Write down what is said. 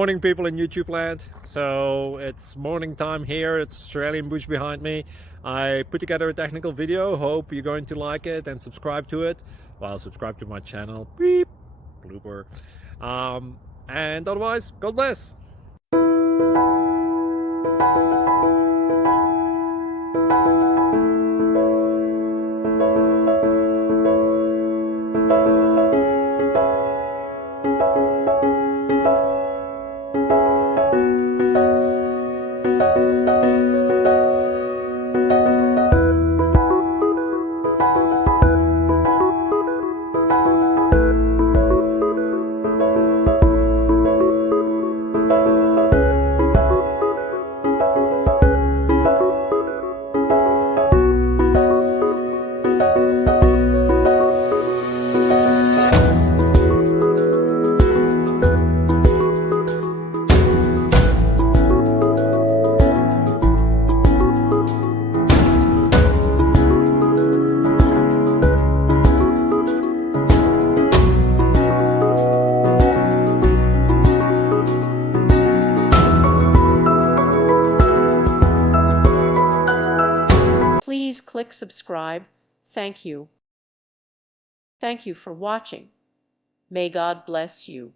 Morning people in YouTube land. So it's morning time here. It's Australian bush behind me. I put together a technical video. Hope you're going to like it and subscribe to it. Well, subscribe to my channel. Beep. Blooper. And otherwise, God bless. Please click subscribe. Thank you. Thank you for watching. May God bless you.